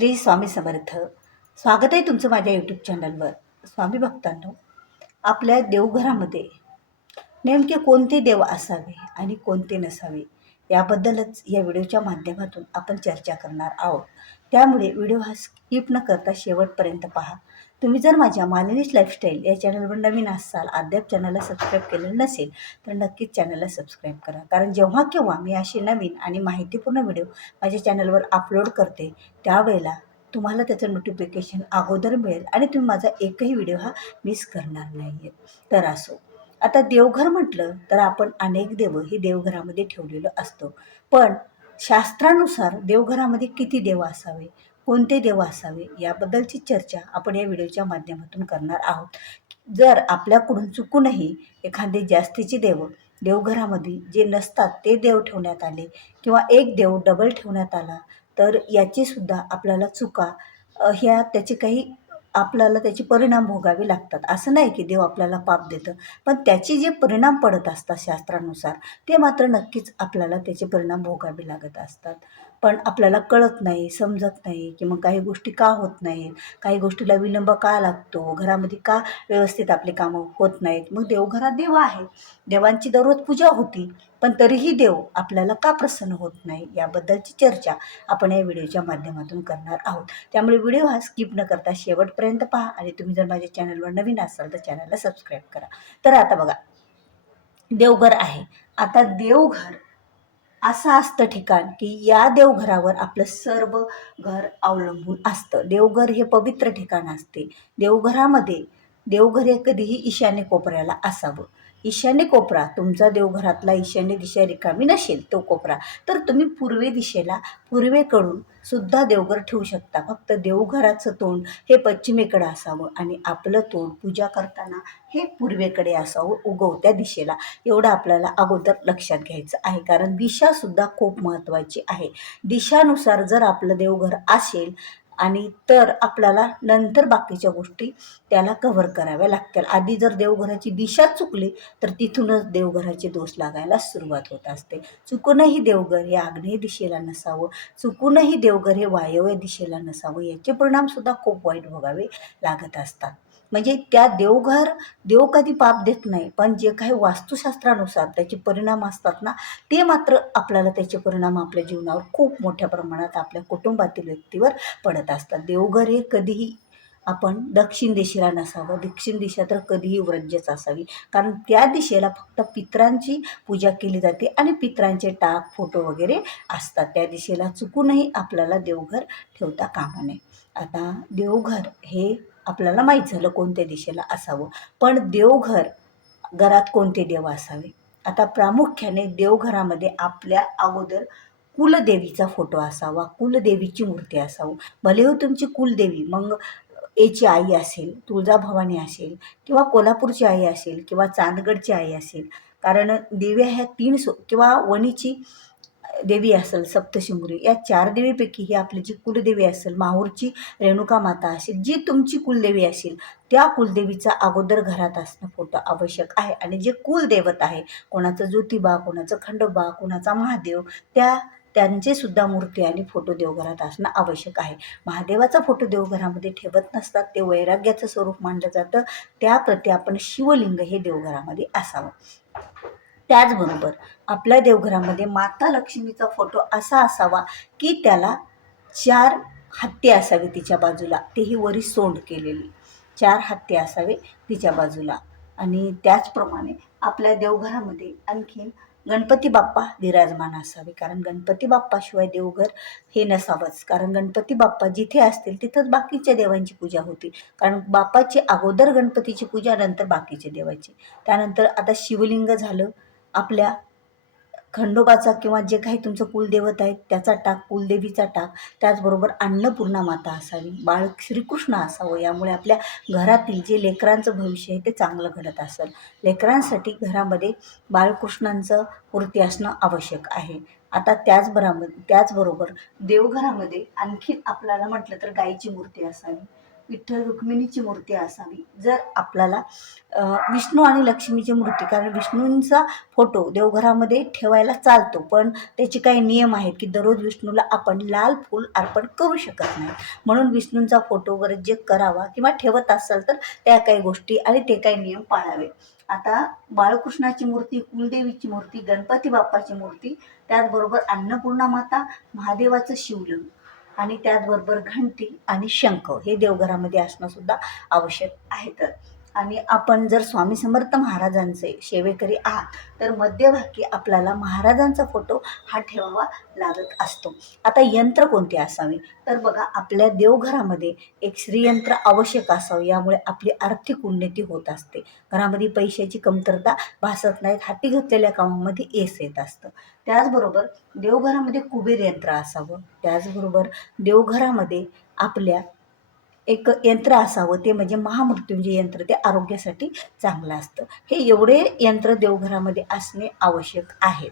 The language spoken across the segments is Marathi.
श्री स्वामी समर्थ. स्वागत आहे तुमचं माझ्या यूट्यूब चॅनलवर. स्वामी भक्तांनो, आपल्या देवघरामध्ये नेमके कोणते देव असावे आणि कोणते नसावे याबद्दलच या व्हिडिओच्या माध्यमातून आपण चर्चा करणार आहोत. त्यामुळे व्हिडिओ हा स्किप न करता शेवटपर्यंत पहा. तुम्ही जर माझ्या मालनीश लाईफस्टाईल या चॅनलवर नवीन असाल, अद्याप चॅनलला सबस्क्राईब केलेलं नसेल तर नक्कीच चॅनलला सबस्क्राईब करा. कारण जेव्हा केव्हा मी असे नवीन आणि माहितीपूर्ण व्हिडिओ माझ्या चॅनलवर अपलोड करते त्यावेळेला तुम्हाला त्याचं नोटिफिकेशन अगोदर मिळेल आणि तुम्ही माझा एकही व्हिडिओ हा मिस करणार नाही आहे. तर असो, आता देवघर म्हटलं तर आपण अनेक देव ही देवघरामध्ये ठेवलेलं असतं. पण शास्त्रानुसार देवघरामध्ये किती देव असावे, कोणते देव असावे याबद्दलची चर्चा आपण या व्हिडिओच्या माध्यमातून करणार आहोत. जर आपल्याकडून चुकूनही एखादे जास्तीचे देव देवघरामध्ये जे नसतात ते देव ठेवण्यात आले किंवा एक देव डबल ठेवण्यात आला तर याचीसुद्धा आपल्याला चुका ह्या त्याचे काही आपल्याला त्याचे परिणाम भोगावे लागतात. असं नाही की देव आपल्याला पाप देतं, पण त्याचे जे परिणाम पडत असतात शास्त्रानुसार ते मात्र नक्कीच आपल्याला त्याचे परिणाम भोगावे लागत असतात. पण आपल्याला कळत नाही, समजत नाही की मग काही गोष्टी का होत नाहीत, काही गोष्टीला विलंब का लागतो, घरामध्ये का व्यवस्थित आपली कामं होत नाहीत. मग देवघरात देव आहे, देवांची दररोज पूजा होती, पण तरीही देव आपल्याला का प्रसन्न होत नाही याबद्दलची चर्चा आपण या व्हिडिओच्या माध्यमातून करणार आहोत. त्यामुळे व्हिडिओ हा स्किप न करता शेवटपर्यंत पहा आणि तुम्ही जर माझ्या चॅनलवर नवीन असाल तर चॅनलला सबस्क्राईब करा. तर आता बघा, देवघर आहे. आता देवघर असं असतं ठिकाण की या देवघरावर आपलं सर्व घर अवलंबून असतं. देवघर हे पवित्र ठिकाण असते. देवघर हे कधीही ईशान्य कोपऱ्याला असावं. ईशान्य कोपरा तुमचा देवघरातला ईशान्य दिशा रिकामी नसेल तो कोपरा, तर तुम्ही पूर्वेकडून सुद्धा देवघर ठेवू शकता. फक्त देवघराचं तोंड हे पश्चिमेकडे असावं आणि आपलं तोंड पूजा करताना हे पूर्वेकडे असावं, उगवत्या दिशेला. एवढं आपल्याला अगोदर लक्षात घ्यायचं आहे, कारण दिशासुद्धा खूप महत्त्वाची आहे. दिशानुसार जर आपलं देवघर असेल आणि तर आपल्याला नंतर बाकीच्या गोष्टी त्याला कव्हर कराव्या लागतील. आधी जर देवघराची दिशा चुकली तर तिथूनच देवघराचे दोष लागायला सुरुवात होत असते. चुकूनही देवघर हे आग्नेय दिशेला नसावं, चुकूनही देवघर हे वायव्य दिशेला नसावं. याचे परिणामसुद्धा खूप वाईट भोगावे लागत असतात. म्हणजे त्या देव कधी पाप देत नाही, पण जे काही वास्तुशास्त्रानुसार त्याचे परिणाम असतात ना, ते मात्र आपल्याला त्याचे परिणाम आपल्या जीवनावर खूप मोठ्या प्रमाणात आपल्या कुटुंबातील व्यक्तीवर पडत असतात. देवघर हे कधीही आपण दक्षिण दिशेला नसावं. दक्षिण दिशा तर कधीही वर्ज्यच असावी, कारण त्या दिशेला फक्त पितरांची पूजा केली जाते आणि पितरांचे टाक फोटो वगैरे असतात. त्या दिशेला चुकूनही आपल्याला देवघर ठेवता कामा नये. आता देवघर हे आपल्याला माहीत झालं कोणत्या दिशेला असावं, पण घरात कोणते देव असावे. आता प्रामुख्याने देवघरामध्ये आपल्या अगोदर कुलदेवीचा फोटो असावा, कुलदेवीची मूर्ती असावी. भले हो तुमची कुलदेवी मग याची आई असेल, तुळजाभवानी असेल किंवा कोल्हापूरची आई असेल किंवा चांदगडची आई असेल, कारण देव्या ह्या किंवा वणीची देवी असेल, सप्तशृंगी या 4 देवीपैकी ही आपली जी कुलदेवी असेल, माहूरची रेणुका माता असेल, जी तुमची कुलदेवी असेल त्या कुलदेवीचा अगोदर घरात असणं फोटो आवश्यक आहे. आणि जे कुलदैवत आहे, कोणाचं ज्योतिबा, कोणाचं खंडोबा, कोणाचा महादेव, त्यांचे सुद्धा मूर्ती आणि फोटो देवघरात असणं आवश्यक आहे. महादेवाचा फोटो देवघरामध्ये ठेवत नसतात, ते वैराग्याचं स्वरूप मानलं जातं. त्याप्रती आपण शिवलिंग हे देवघरामध्ये असावं. त्याचबरोबर आपल्या देवघरामध्ये माता लक्ष्मीचा फोटो असा असावा की त्याला 4 हत्ती असावे तिच्या बाजूला, तेही वरी सोंड केलेली 4 हत्ती असावे तिच्या बाजूला. आणि त्याचप्रमाणे आपल्या देवघरामध्ये आणखीन गणपती बाप्पा विराजमान असावे, कारण गणपती बाप्पाशिवाय देवघर हे नसावंच. कारण गणपती बाप्पा जिथे असतील तिथंच बाकीच्या देवांची पूजा होती, कारण बाप्पाची अगोदर गणपतीची पूजा, नंतर बाकीचे देवाची. त्यानंतर आता शिवलिंग झालं, आपल्या खंडोबाचा किंवा जे काही तुमचं कुलदैवत आहे त्याचा टाक, कुलदेवीचा टाक. त्याचबरोबर अन्नपूर्णा माता असावी, बाळ श्रीकृष्ण असावं. यामुळे आपल्या घरातील जे लेकरांचं भविष्य आहे ते चांगलं घडत असेल. लेकरांसाठी घरामध्ये बाळकृष्णांचं मूर्ती असणं आवश्यक आहे. आता त्याचबरोबर देवघरामध्ये आणखी आपल्याला म्हटलं तर गाईची मूर्ती असावी. विठ्ठल रुक्मिणीची मूर्ती असावी. जर आपल्याला विष्णू आणि लक्ष्मीची मूर्ती, कारण विष्णूंचा फोटो देवघरामध्ये ठेवायला चालतो, पण त्याचे काही नियम आहेत की दररोज विष्णूला आपण लाल फूल अर्पण करू शकत नाही. म्हणून विष्णूंचा फोटोवर जे करावा किंवा ठेवत असाल तर त्या काही गोष्टी आणि ते काही नियम पाळावे. आता बाळकृष्णाची मूर्ती, कुलदेवीची मूर्ती, गणपती बाप्पाची मूर्ती, त्याचबरोबर अन्नपूर्णा माता, महादेवाचं शिवलिंग आणि त्याचबरोबर घंटी आणि शंख हे देवघरामध्ये असणं सुद्धा आवश्यक आहे. तर आणि आपण जर स्वामी समर्थ महाराजांचे सेवेकरी आहात तर मध्यभागी आपल्याला महाराजांचा फोटो हा ठेवावा लागत असतो. आता यंत्र कोणते असावे, तर बघा आपल्या देवघरामध्ये एक श्रीयंत्र आवश्यक असावं. यामुळे आपली आर्थिक उन्नती होत असते, घरामध्ये पैशाची कमतरता भासत नाहीत, हाती घेतलेल्या कामामध्ये यश येत असतं. त्याचबरोबर देवघरामध्ये कुबेर यंत्र असावं. त्याचबरोबर देवघरामध्ये आपल्या एक यंत्र असावं, ते म्हणजे महामृत्युंजय यंत्र, ते आरोग्यासाठी चांगलं असतं. हे एवढे यंत्र देवघरामध्ये असणे आवश्यक आहेत.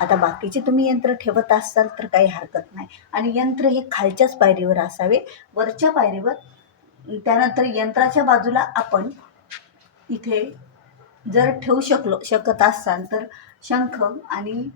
आता बाकीचे तुम्ही यंत्र ठेवत असाल तर काही हरकत नाही. आणि यंत्र हे खालच्याच पायरीवर असावे, वरच्या पायरीवर. त्यानंतर यंत्राच्या बाजूला आपण इथे जर ठेवू शकत असाल तर शंख आणि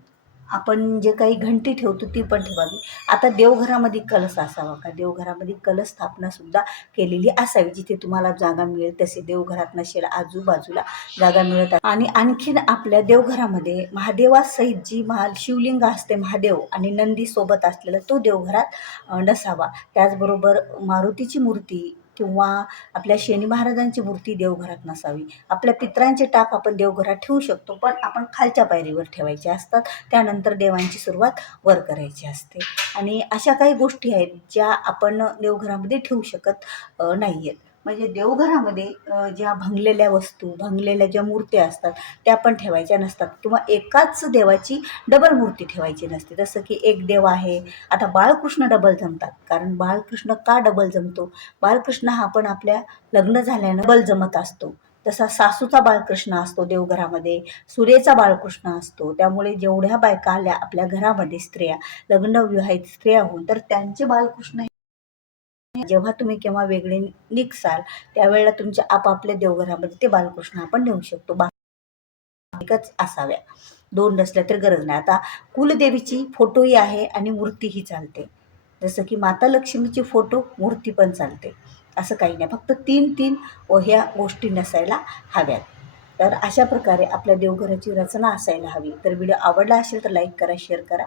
आपण जे काही घंटी ठेवतो ती पण ठेवावी. आता देवघरामध्ये कलश असावा का, देवघरामध्ये कलश स्थापना सुद्धा केलेली असावी. जिथे तुम्हाला जागा मिळेल तसे, देवघरात नसेल आजूबाजूला जागा मिळत. आणि आणखीन आपल्या देवघरामध्ये महादेवासहित जी शिवलिंग असते, महादेव आणि नंदी सोबत असलेला, तो देवघरात नसावा. त्याचबरोबर मारुतीची मूर्ती किंवा आपल्या शनी महाराजांची मूर्ती देवघरात नसावी. आपल्या पितरांचे टाक आपण देवघरात ठेवू शकतो, पण आपण खालच्या पायरीवर ठेवायचे असतात. त्यानंतर देवांची सुरुवात वर करायची असते. आणि अशा काही गोष्टी आहेत ज्या आपण देवघरामध्ये ठेवू शकत नाही आहेत. म्हणजे देवघरामध्ये ज्या भंगलेल्या वस्तू, भंगलेल्या ज्या मूर्त्या असतात त्या पण ठेवायच्या नसतात, किंवा एकाच देवाची डबल मूर्ती ठेवायची नसते. जसं की एक देव आहे, आता बाळकृष्ण डबल जमतात. कारण बाळकृष्ण का डबल जमतो, बाळकृष्ण हा पण आपल्या लग्न झाल्यानं डबल जमत असतो. तसा सासूचा बाळकृष्ण असतो देवघरामध्ये, सुरेचा बाळकृष्ण असतो. त्यामुळे जेवढ्या बायका आल्या आपल्या घरामध्ये, स्त्रिया, लग्न विवाहित स्त्रिया होऊन, तर त्यांचे बाळकृष्ण जेव्हा तुम्ही केव्हा वेगळे निघसाल त्यावेळेला तुमच्या आपापल्या देवघरामध्ये ते बालकृष्ण आपण नेऊ शकतो. एकच असाव्या, दोन नसल्या तर गरज नाही. आता कुलदेवीची फोटोही आहे आणि मूर्तीही चालते. जसं की माता लक्ष्मीची फोटो, मूर्ती पण चालते. असं काही नाही, फक्त 3-3 ह्या गोष्टी नसायला हव्यात. तर अशा प्रकारे आपल्या देवघराची रचना असायला हवी. तर व्हिडिओ आवडला असेल तर लाईक करा, शेअर करा.